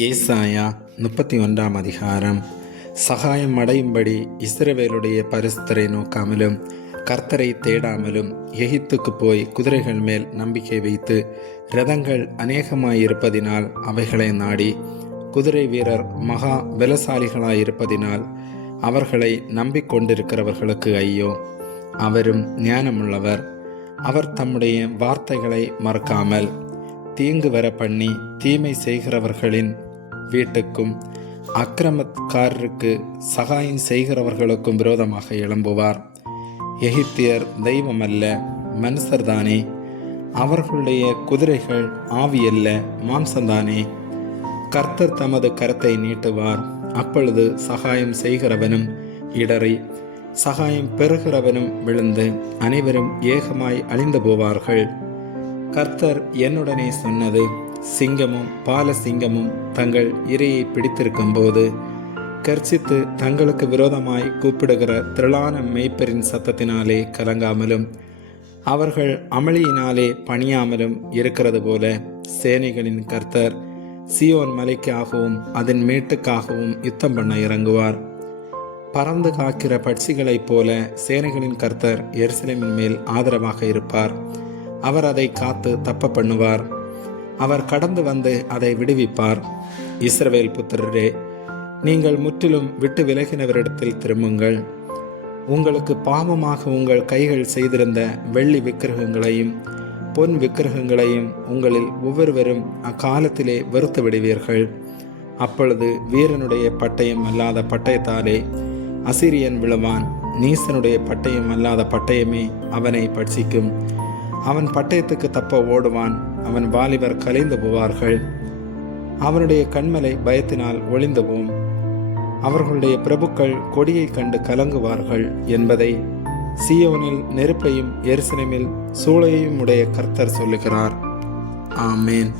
ஏசாயா 31 அதிகாரம். சகாயம் அடையும்படி இஸ்ரவேலுடைய பரிசுத்தரை நோக்காமலும் கர்த்தரை தேடாமலும் எகிப்துக்கு போய் குதிரைகள் மேல் நம்பிக்கை வைத்து இரதங்கள் அநேகமாயிருப்பதினால் அவைகளை நாடி குதிரை வீரர் மகா பலசாலிகளாயிருப்பதினால் அவர்களை நம்பிக்கொண்டிருக்கிறவர்களுக்கு ஐயோ. அவரும் ஞானமுள்ளவர். அவர் தம்முடைய வார்த்தைகளை மறக்காமல் தீங்கு வர பண்ணி தீமை செய்கிறவர்களின் வீட்டுக்கும் அக்கிரமக்காரருக்கு சகாயம் செய்கிறவர்களுக்கும் விரோதமாக எழும்புவார். எகிப்தியர் தெய்வமல்ல, மனுஷர்தானே. அவர்களுடைய குதிரைகள் ஆவியல்ல, மாம்சந்தானே. கர்த்தர் தமது கரத்தை நீட்டுவார். அப்பொழுது சகாயம் செய்கிறவனும் இடறி சகாயம் பெறுகிறவனும் விழுந்து அனைவரும் ஏகமாய் அழிந்து போவார்கள். கர்த்தர் என்னுடனே சொன்னது, சிங்கமும் பால சிங்கமும் தங்கள் இரையை பிடித்திருக்கும் போது கர்ச்சித்து தங்களுக்கு விரோதமாய் கூப்பிடுகிற திரளான மேய்ப்பரின் சத்தத்தினாலே கலங்காமலும் அவர்கள் அமளியினாலே பணியாமலும் இருக்கிறது போல சேனைகளின் கர்த்தர் சீயோன் மலைக்காகவும் அதன் மேட்டுக்காகவும் யுத்தம் பண்ண இறங்குவார். பறந்து காக்கிற பட்சிகளைப் போல சேனைகளின் கர்த்தர் எருசலேமின் மேல் ஆதரவாக இருப்பார். அவர் அதை காத்து தப்ப பண்ணுவார். அவர் கடந்து வந்து அதை விடுவிப்பார். இஸ்ரவேல் புத்திரரே, நீங்கள் முற்றிலும் விட்டு விலகினவரிடத்தில் திரும்புங்கள். உங்களுக்கு பாவமாக உங்கள் கைகள் செய்திருந்த வெள்ளி விக்கிரகங்களையும் பொன் விக்கிரகங்களையும் உங்களில் ஒவ்வொருவரும் அக்காலத்திலே வெறுத்து விடுவீர்கள். அப்பொழுது வீரனுடைய பட்டயம் அல்லாத பட்டயத்தாலே அசிரியன் விழுவான். நீசனுடைய பட்டயம் அல்லாத பட்டயமே அவனை பட்சிக்கும். அவன் பட்டயத்துக்கு தப்ப ஓடுவான். அவன் வாலிபர் கலைந்து போவார்கள். அவனுடைய கண்மலை பயத்தினால் ஒளிந்து போம். அவர்களுடைய பிரபுக்கள் கொடியை கண்டு கலங்குவார்கள் என்பதை சீயோனில் நெருப்பையும் எருசலேமில் சூளையையும் உடைய கர்த்தர் சொல்லுகிறார். ஆமேன்.